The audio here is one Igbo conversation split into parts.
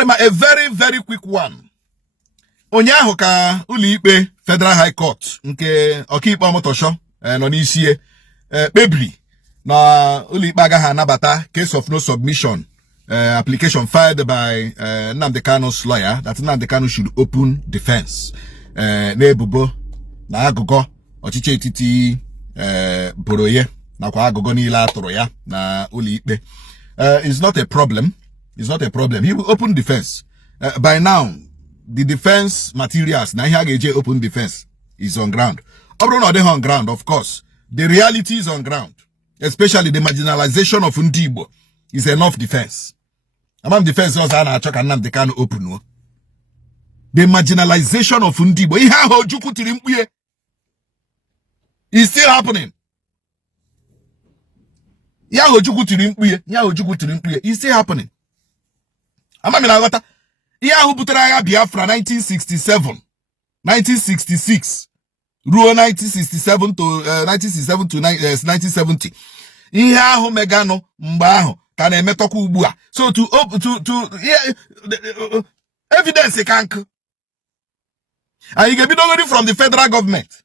A very, very quick one. Onyaho ka ụlọikpe Federal High Court nke ọkaikpe Omotosho nọ n'isi kpebiri na ụlọikpe agaghị anabata case of no submission application filed by Nnamdi Kanu's lawyer that Nnamdi Kanu should open defense n'ebubo na agụgọ ọchịchị etiti boro ye nakwa agụgọ niile atụrụ ya na ụlọikpe. It's not a problem. It's not a problem. He will open defense. By now, the defense materials, na ihe ga-eje open defense, is on ground. On ground, of course. The reality is on ground. Especially the marginalization of ndị Igbo is enough defense. Amam defense also na-achọ ka Nnamdi Kanu open. The marginalization of ndị Igbo. Ihe ahụ Ojukwu tiri mkpu ye is still happening. Ihe ahụ Ojukwu tiri mkpu ye is still happening. Amami na-aghọta. Ihe ahụ butere agha Biafra 1966 ruo 1967 to 1970. Ihe ahụ megano mgbe ahụ ka na-emetọkwa ugbu a. So evidence ka nkụ. Anyị ga-ebido from the federal government.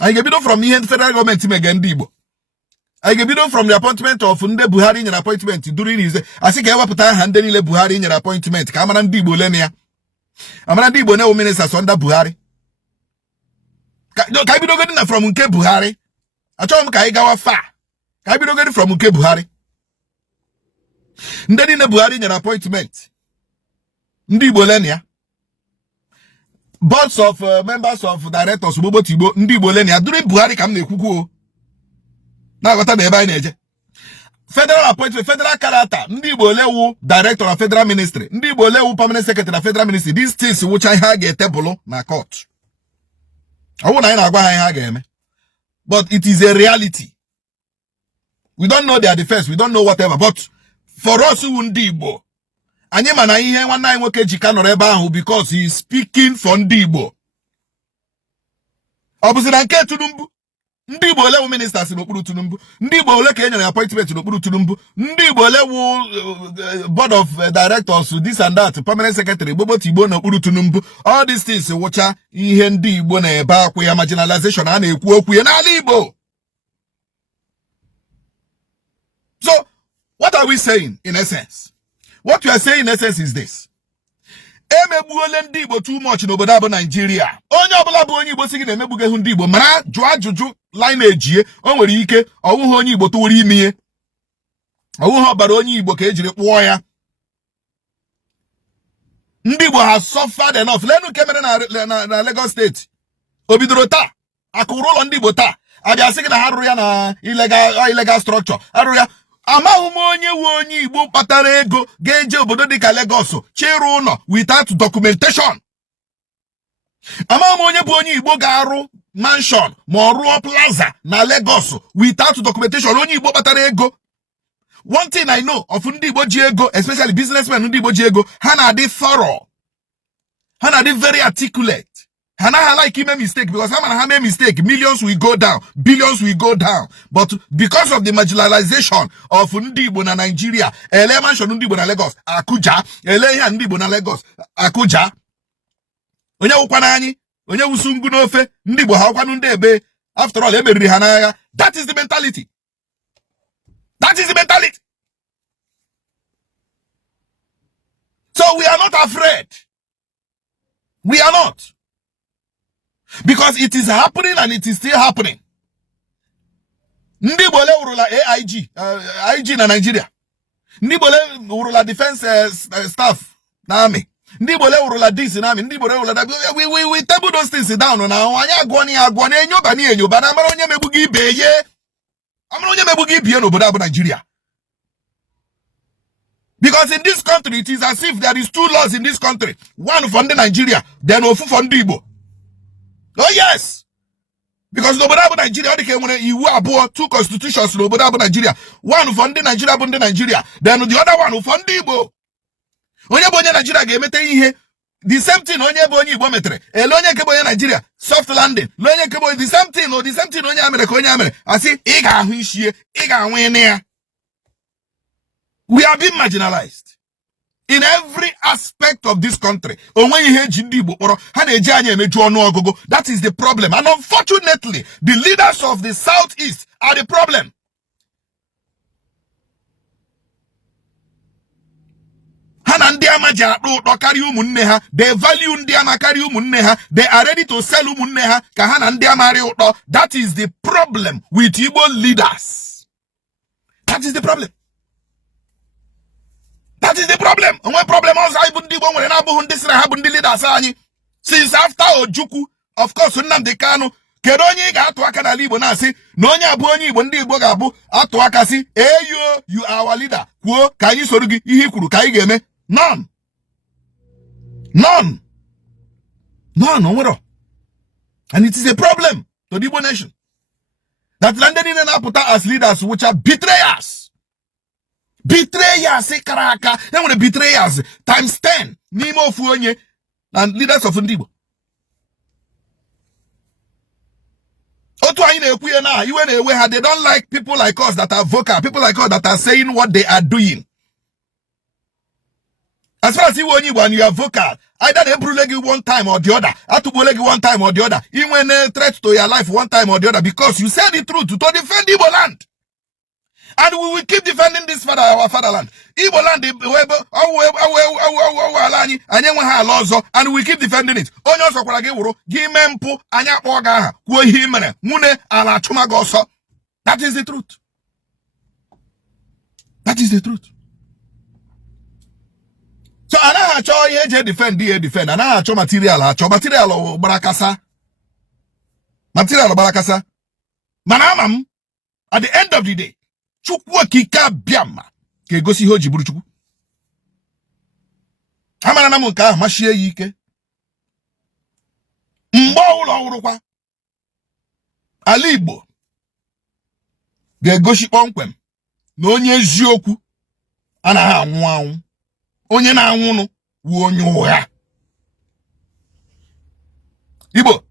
Anyị ga-ebido from ihe federal government mege ndị Igbo. I get bidon from the appointment of Nde Buhari in an appointment during his as he gave up time and then Buhari in an appointment. Kamaran Dibo Lenia. Amana Dibo no ministers under Buhari. Kabido getting from Unke Buhari. I told him Kaigawa fa. Kabido getting from Unke Buhari. Then in the Buhari in an appointment. Ndibo Lenia. Boards of members of directors Bobo Tibo Ndibo Lenia during Buhari come ne kuku. Na ghọta na ebe anyị na-eje. Federal appointment, federal character, ndị Igbo lewu director of federal ministry, ndị Igbo lewu permanent secretary of federal ministry. These things which I ha ga-etebulu na court. Ọwụ na anyị na-agwa ha ihe ha ga-eme. But it is a reality. We don't know their defense, we don't know whatever, but for us who ndị Igbo, anyị ma na ihe nwanne anyị nwoke ji ka nọrọ ebe ahụ because he is speaking for ndị Igbo. Ọ bụzi na nke Tinubu ndị Igbo lewu ministers n'okpuru Tinubu, ndị Igbo ole ka e nyere appointment n'okpuru Tinubu, ndị Igbo lewu board of directors this and that, permanent secretary Bobo Tibo n'okpuru Tinubu. All these things wụcha ihe ndị Igbo na-ebe akwa ya marginalization a na-ekwu okwu ya n'ala Igbo. So what are we saying in essence? What we are saying in essence is this. Emegbuole ndị Igbo too much n'obodo abụ Nigeria. Onye ọbụla bụ onye Igbo sị gị na-emegbuge hụ ndị Igbo mara jụọ ajụjụ lineage o nwere ike ọwụghị onye Igbo tụwara ime ihe. Ọwụghị ọbara onye Igbo ka ejiri kpụọ ya. Ndị Igbo ha suffered enough. Lenu nke mere na Lagos State. O bidoro taa. Akụrụ ụlọ ndị Igbo taa. Abịa sị gị na ha rụrụ ya na illegal structure. Arụrụ ya. Amahụ m onye wu onye Igbo kpatara ego ga-eje obodo dịka Lagos chịrị ụlọ without documentation. Amahụ m onye bụ onye Igbo ga-arụ mansion ma ọ rụọ plaza na Lagos without documentation. Onye Igbo kpatara ego. One thing I know of ndị Igbo ji ego, especially businessmen ndị Igbo ji ego, ha na-adị thorough. Ha na-adị very articulate. Ha na like make mistake because ha make mistake, millions will go down, billions will go down. But because of the marginalization of ndị Igbo na Nigeria, ele mansion ndị Igbo na Lagos, Akuja, ele ya ndị Igbo na Lagos, Akuja. Onye wukwana anyị, onye wusu ngụ n'ofe, ndị Igbo ha kwanu ndị ebe, after all, emeriri ha n'agha. That is the mentality. That is the mentality. So we are not afraid. We are not. Because it is happening and it is still happening. Ndị Igbo le urula AIG, IG na Nigeria. Ndị Igbo le urula defense staff na army. Ndị Igbo le urula this na army. Ndị Igbo le urula that. We table those things down now. Anya agwani enyoba na amara onye megbugi ibe ye. Amara onye megbugi ibe n'obodo abụ Nigeria. Because in this country it is as if there is two laws in this country. One for the Nigeria, then ofu for ndị Igbo. Oh yes, because n'obodo abụ Nigeria ọ dị ka enwere iwu abụọ, two constitutions n'obodo abụ Nigeria. One for ndị Nigeria bụ ndị Nigeria, then the other one for ndị Igbo. Onye bụ onye Nigeria ga-emete ihe the same thing onye bụ onye Igbo metere. Ele onye nke bụ onye Nigeria soft landing. Le onye nke bụ the same thing onye America onye America. Asị ị ga-ahụ ishie, ị ga-anwụ ine ya. We are being marginalized. in every aspect of this country. That is the problem. And unfortunately, the leaders of the Southeast are the problem. They value Ndiama carry umunneha. They are ready to sell umunneha. That is the problem with Igbo leaders. That is the problem. That is the problem. One problem since after Ojuku, of course, Nnamdi Kanu, Keronyi got to Ala Igbo na si, Nonya Boni, Bondi Bogabu, Atuakasi, Eyo, you are our leader. Kuo, Kayi Sorugi, Ihikuru, Kai Game. None. None. None, no. And it is a problem to the Igbo nation that landed in an Aputa as leaders which are betrayers. Betrayers, Karaka, they want betrayers times 10. Nimo Fuonye and leaders of Ndibo. They don't like people like us that are vocal, people like us that are saying what they are doing. As far as you when you are vocal, either they bully you one time or the other, have to bully you one time or the other, even when they threat to your life one time or the other, because you said the truth to defend Igbo land. And we will keep defending this our fatherland. Igbo land, and we keep defending it. That is the truth. That is the truth. So I defend, defend. And I material barakasa. Material barakasa. Manamam, at the end of the day, Chukwu kika biama ke gosi hoji buru chukwu. Amana na munka mashie yike. Mba ulo urukwa. Ala Igbo ga-egosi kpọmkwem na onye eziokwu anaghị anwụ anwụ. Onye na-anwụnụ wu onye ụgha. Igbo